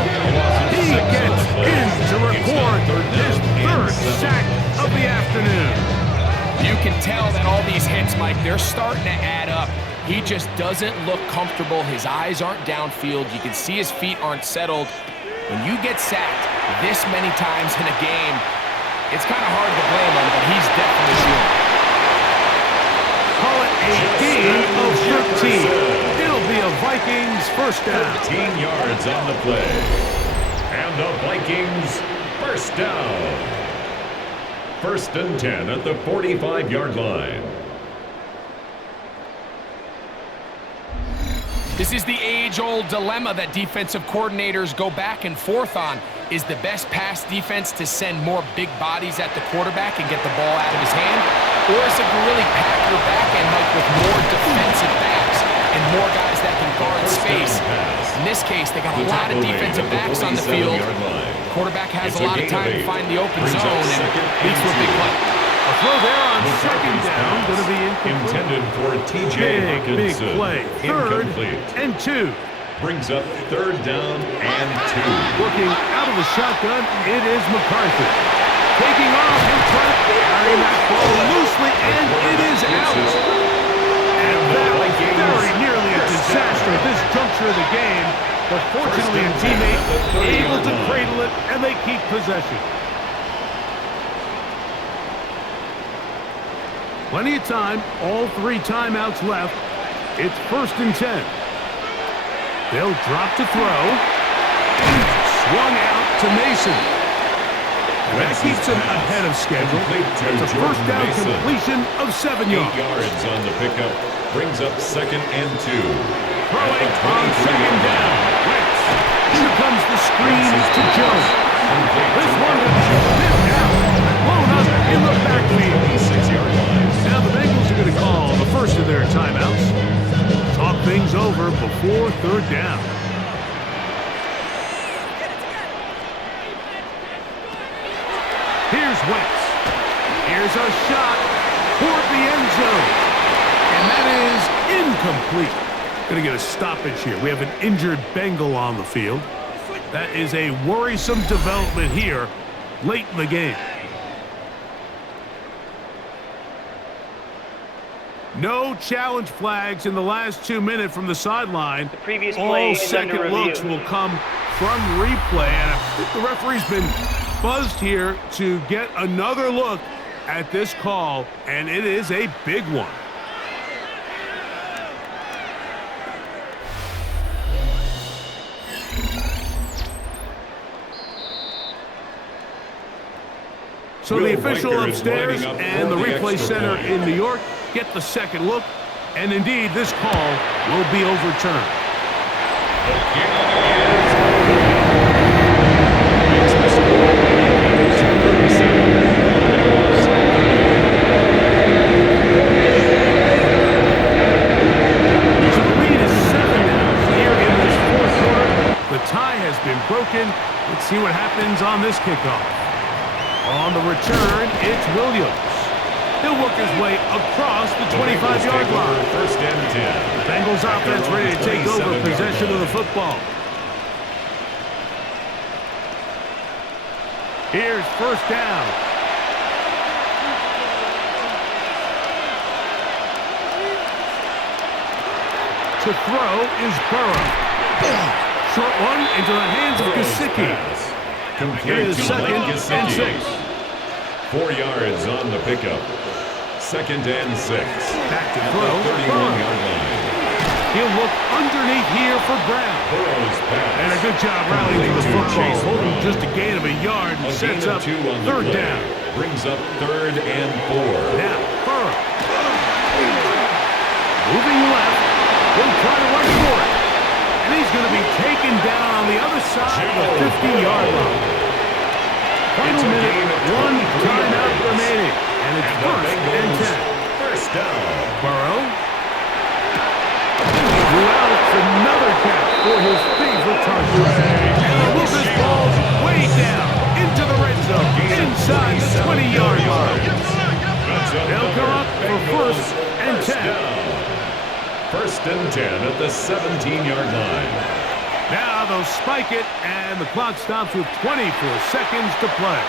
he gets in to record his third sack of the afternoon. You can tell that all these hits, Mike, they're starting to add up. He just doesn't look comfortable. His eyes aren't downfield. You can see his feet aren't settled. When you get sacked this many times in a game, it's kind of hard to blame him, but he's definitely feeling it. Call it a gain of 13. It'll be a Vikings first down. 13 yards on the play. And the Vikings first down. First and 10 at the 45-yard line. This is the age-old dilemma that defensive coordinators go back and forth on. Is the best pass defense to send more big bodies at the quarterback and get the ball out of his hand? Or is it to really pack your back end, Mike, with more defensive backs and more guys that can guard space? In this case, they got a lot of defensive backs on the field. Quarterback has a lot of time to find the open zone and leads to a big play. A throw there on second down, going to be incomplete. Intended for T.J. Big Hawkinson. play. Third and 2. Brings up third down and 2. Working out of the shotgun, it is McCarthy. Taking off in front, carrying that ball loosely, and it is out. And that was very nearly a disaster at this juncture of the game. But fortunately, a teammate able to cradle it, and they keep possession. Plenty of time, all 3 timeouts left. It's first and 10. They'll drop to throw. Swung out to Mason. And that keeps him ahead of schedule. It's a first down completion of 7 yards. 8 yards on the pickup. Brings up second and 2. Throwing on second down. Wentz. Here comes the screen to Jones. This one is missed out. Blown up in the backfield. 6-yard line. Now the Bengals are going to call the first of their timeouts. Talk things over before third down. Here's Wentz. Here's a shot toward the end zone. And that is incomplete. Going to get a stoppage here. We have an injured Bengal on the field. That is a worrisome development here late in the game. No challenge flags in the last 2 minutes from the sideline. The previous play All is second under looks review. will come from replay. And I think the referee's been buzzed here to get another look at this call, and it is a big one. So the official upstairs and the replay center in New York get the second look, and indeed this call will be overturned. So the lead is 7 now here in this fourth quarter. The tie has been broken. Let's see what happens on this kickoff. On the return, it's Williams. He'll work his way across the 25-yard line. First and 10. The Bengals offense ready to take over possession of the football. Here's first down. To throw is Burrow. Short one into the hands of Gesicki. It is second and 6. 4 yards on the pickup. Second and 6. Back to At throw. the 31-yard line. He'll look underneath here for Brown. Burrow's pass. And a good job rallying to the football. Holding just a gain of a yard and A sets gain up of 2 on the third play. down. Brings up third and 4. Now, Burrow. Moving left. He'll try to run for it. And he's going to be taken down on the other side of the 50-yard line. Final minute, 1 timeout remaining. And it's first and 10. First down. Burrow. Throughout, it's another catch for his favorite target. And the Lucas ball way 10 at the 17-yard line. Now they'll spike it, and the clock stops with 24 seconds to play.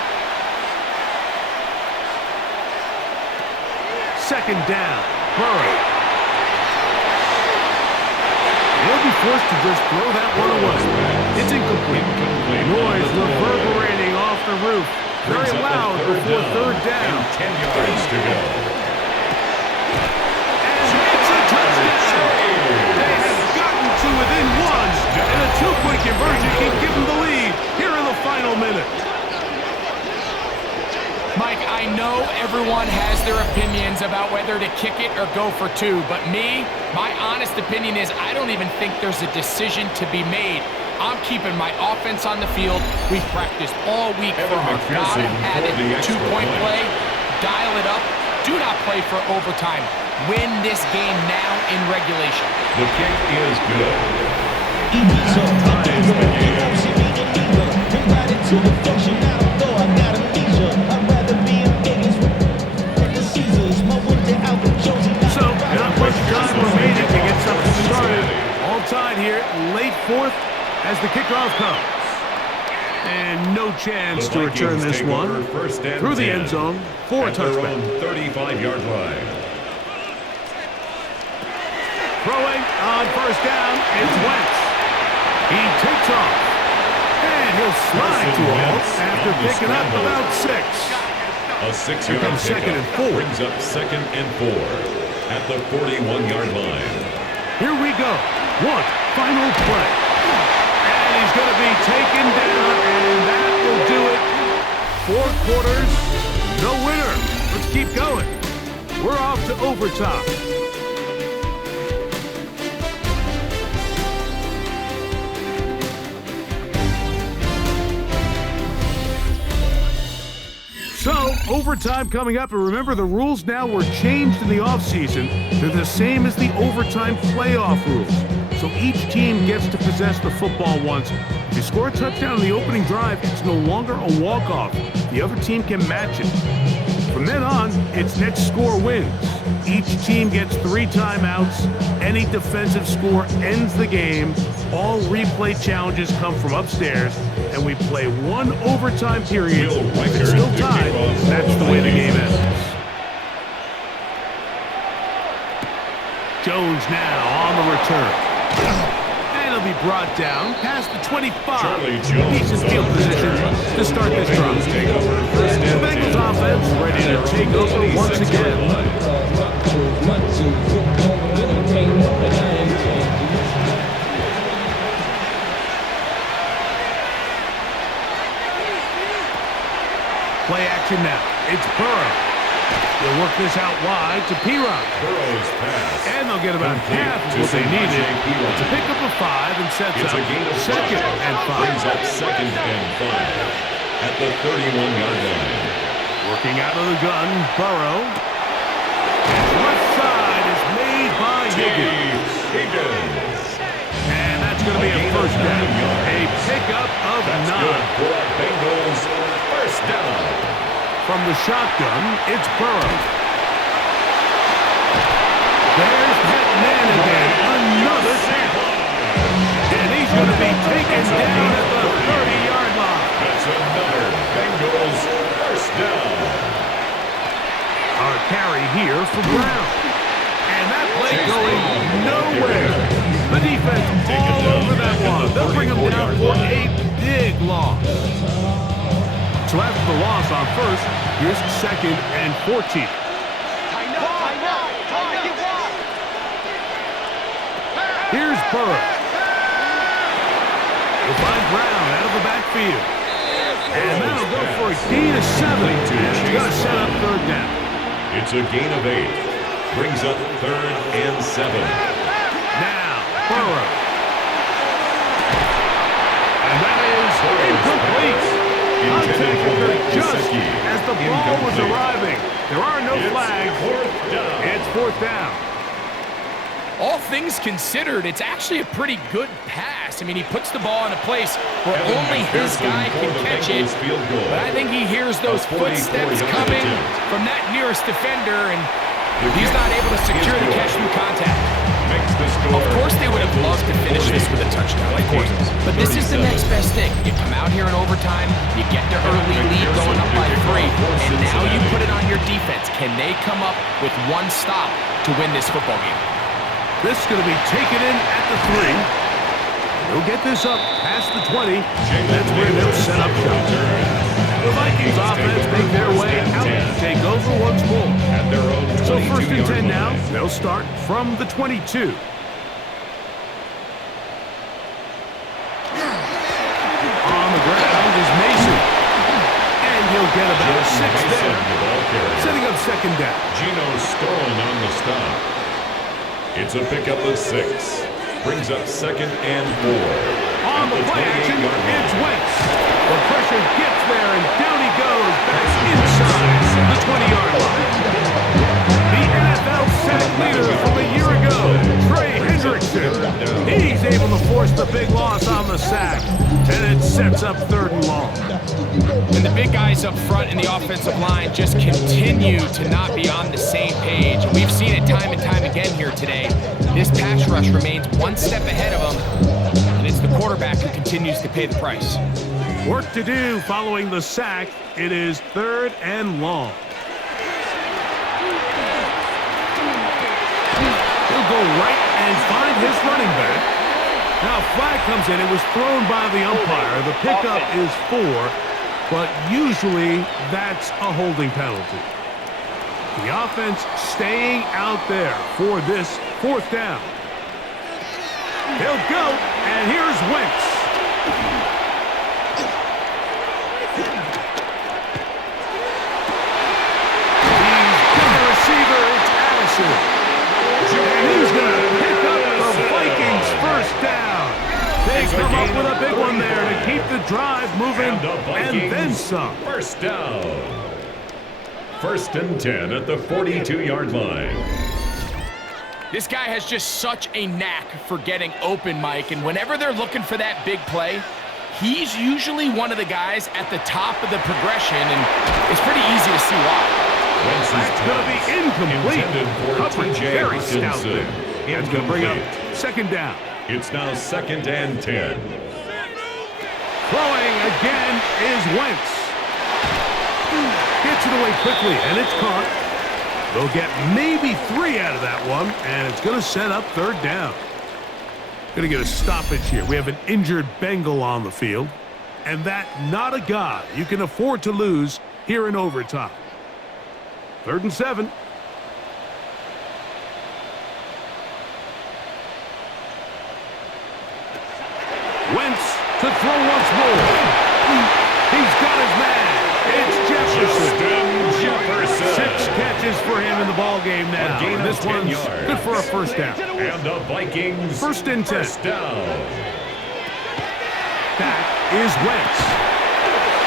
Second down, Burrow. He'll be forced to just throw that one away. It's incomplete. Noise reverberating off the roof. Very loud before third down. 10 yards to go. And it's a touchdown. They have gotten to within one, and a two-point conversion can give them the lead here in the final minute. Mike, I know everyone has their opinions about whether to kick it or go for two, but my honest opinion is I don't even think there's a decision to be made. I'm keeping my offense on the field. We've practiced all week for our God-added two-point play. Dial it up. Do not play for overtime. Win this game now in regulation. The kick is good. So, not much time remaining to get something started. All tied here, late fourth as the kickoff comes. And no chance to return this one. Through the end zone for a touchback. 35-yard line. Throwing on first down, it's Wentz. He takes off. And he'll slide to a halt after picking up about 6. A 6-yard second and 4. Brings up 2nd and 4 at the 41-yard line. Here we go. One final play. And he's going to be taken down, and that will do it. 4 quarters, no winner. Let's keep going. We're off to overtime. So, overtime coming up, and remember the rules now were changed in the offseason. They're the same as the overtime playoff rules. So each team gets to possess the football once. If you score a touchdown on the opening drive, it's no longer a walk-off. The other team can match it. From then on, it's next score wins. Each team gets 3 timeouts. Any defensive score ends the game. All replay challenges come from upstairs, and we play 1 overtime period. If it's still tied, that's the way the game ends. Jones now on the return. And he'll be brought down past the 25. Decent field position to start this drive. The Bengals offense ready to take over once again. Play action now. It's Burrow. They'll work this out wide to P-Rod. Burrow's pass. And they'll get about half of what they needed to pick up a 5 and sets up 2nd and 5. Brings up 2nd and 5 at the 31-yard line. Working out of the gun, Burrow. His left side is made by Higgins. And that's going to be a first down. A pickup of 9. Good for Bengals. First down. From the shotgun, it's Burrow. There's that man again. Another snap. And he's going to be taken down at the 30-yard line. That's another Bengals first down. Our carry here for Brown. And that play going nowhere. The defense all over that one. They'll bring him down for a big loss. So after the loss on first, here's 2nd and 14. Here's Burrow. He'll find Brown out of the backfield. And that'll go for a gain of 7. And it's going to set up third down. It's a gain of 8. Brings up 3rd and 7. Now, Burrow. And that is incomplete. Just as the ball was arriving. There are no flags. It's 4th down. All things considered, it's actually a pretty good pass. I mean, he puts the ball in a place where only his guy can catch it. But I think he hears those footsteps coming from that nearest defender, and he's not able to secure the catch through contact. makes the score. Of course they would have loved to finish this with a touchdown, of course. But this is the next best thing. You come out here in overtime, you get the early lead going up by 3, and now you put it on your defense. Can they come up with one stop to win this football game? This is going to be taken in at the 3. They'll get this up past the 20. That's where they'll set up shop. The Vikings offense make their way out and take over once more. So first and 10 now. They'll start from the 22. On the ground is Mason. And he'll get about a 6 there. Setting up second down. Gino Stone on the stop. It's a pickup of 6. Brings up second and 4. On the play action, it's Wentz. The pressure gets there, and down he goes back inside the 20-yard line. The NFL sack leader from a year ago, Trey Hendrickson. He's able to force the big loss on the sack, and it sets up 3rd and long. And the big guys up front in the offensive line just continue to not be on the same page. We've seen it time and time again here today. This pass rush remains one step ahead of them, and it's the quarterback who continues to pay the price. Work to do following the sack. It is 3rd and long. He'll go right and find his running back. Now, flag comes in. It was thrown by the umpire. The pickup is 4, but usually that's a holding penalty. The offense staying out there for this 4th down. He'll go, and here's Wentz. And he's going to pick up the Vikings' 1st down. They come up with a big one there to keep the drive moving and then some. 1st down. 1st and 10 at the 42-yard line. This guy has just such a knack for getting open, Mike, and whenever they're looking for that big play, he's usually one of the guys at the top of the progression, and it's pretty easy to see why. That's going to be incomplete. Coverage very stout there. That's going to bring up 2nd down. It's now 2nd and 10. Throwing again is Wentz. Gets it away quickly, and it's caught. They'll get maybe 3 out of that one, and it's going to set up 3rd down. Going to get a stoppage here. We have an injured Bengal on the field, and that not a guy you can afford to lose here in overtime. 3rd and 7. Wentz to throw once more. He's got his man. It's Jefferson. 6 catches for him in the ball game now. And this one's good for a 1st down. And the Vikings 1st and 10. 1st down. That is Wentz.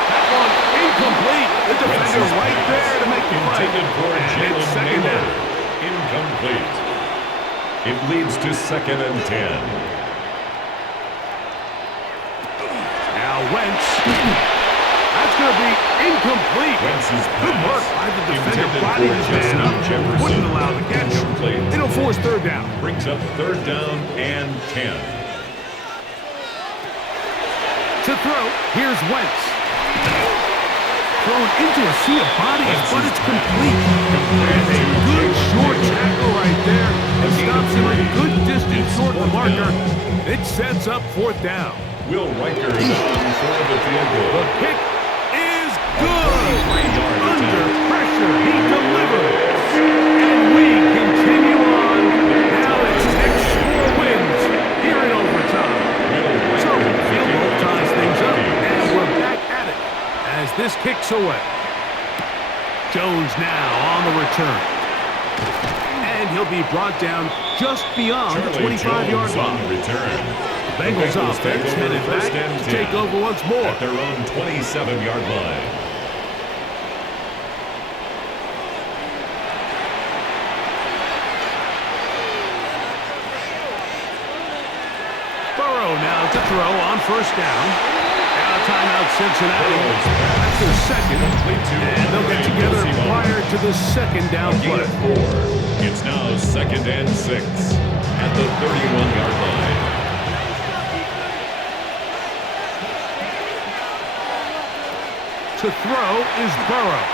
That one incomplete. The defender right there to make the play. And it's 2nd down. Incomplete. It leads to 2nd and 10. Now Wentz. That's going to be incomplete. Good work by the defender. Body his man up. Wouldn't allow the catch. It'll force 3rd down. Brings up 3rd down and 10. To throw, here's Wentz. Thrown into a sea of bodies, but it's complete. And a good short tackle right there. It stops him a good distance short of the marker. It sets up 4th down. Will Riker is on for the field goal. The kick is good. Under pressure, he delivers. And we continue on. Now it's next 4 wins here in overtime. So the field goal ties things up, and we're back at it as this kicks away. Jones now on the return. And he'll be brought down just beyond the 25-yard line. The Bengals offense headed back to take over once more. At their own 27-yard line. Burrow now to throw on 1st down. Now timeout Cincinnati. That's their 2nd. And they'll get together prior to the 2nd down play. It's now 2nd and 6. at the 31-yard line. To throw is Burrow.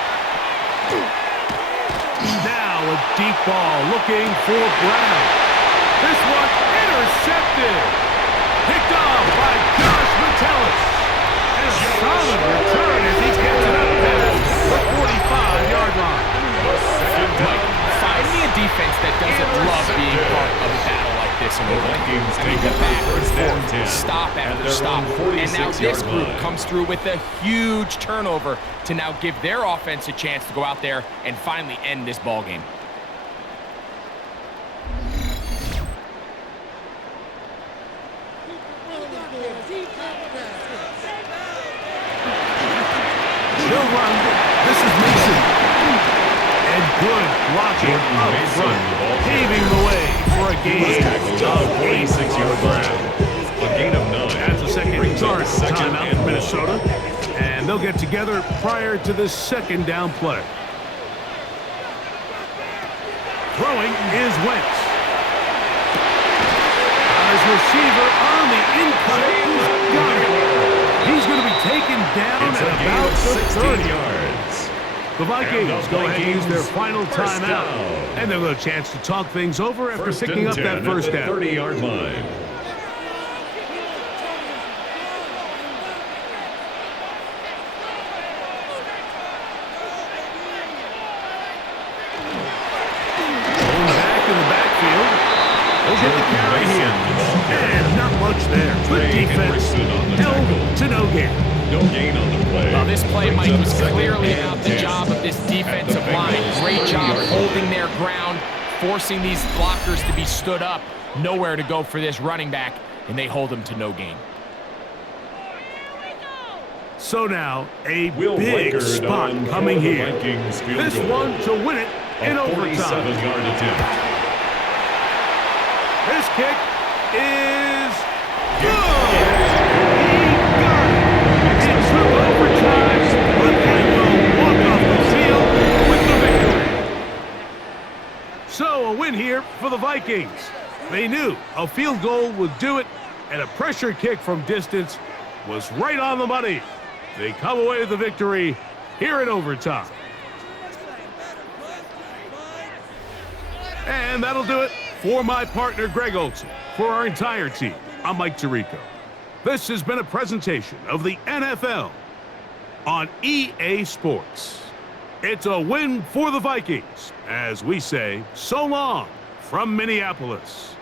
Now a deep ball looking for Brown. This one intercepted. Picked off by Josh Metellus. And a solid return as he gets it up past the 45-yard line. Mike, find me a defense that doesn't love being part of a battle like this in overtime. I mean, the back and forth, stop after stop. And now this group comes through with a huge turnover to now give their offense a chance to go out there and finally end this ball game. He'll run. This is Mason. And good blocking up front, paving the way for a gain of 46-yard line. A gain of 9. That's a second charge timeout for Minnesota. And they'll get together prior to this second down play. Throwing is Wentz. His receiver on the incoming. Got it. He's going to be taken down at about the 30 yards. The Vikings go ahead and use their final timeout. And they'll have a chance to talk things over after picking up that first down. 30-yard line. Going back in the backfield. He'll get the carry here. And not much there. Good defense. Held to no gain. No gain on the play. Well, this play, Mike, was clearly about the job of this defensive line. Great job holding their ground, forcing these blockers to be stood up. Nowhere to go for this running back, and they hold him to no gain. So now, a big spot coming here. This one to win it in overtime. 47-yard attempt. This kick is good. So a win here for the Vikings. They knew a field goal would do it, and a pressure kick from distance was right on the money. They come away with the victory here in overtime. And that'll do it for my partner, Greg Olson. For our entire team, I'm Mike Tirico. This has been a presentation of the NFL on EA Sports. It's a win for the Vikings, as we say so long from Minneapolis.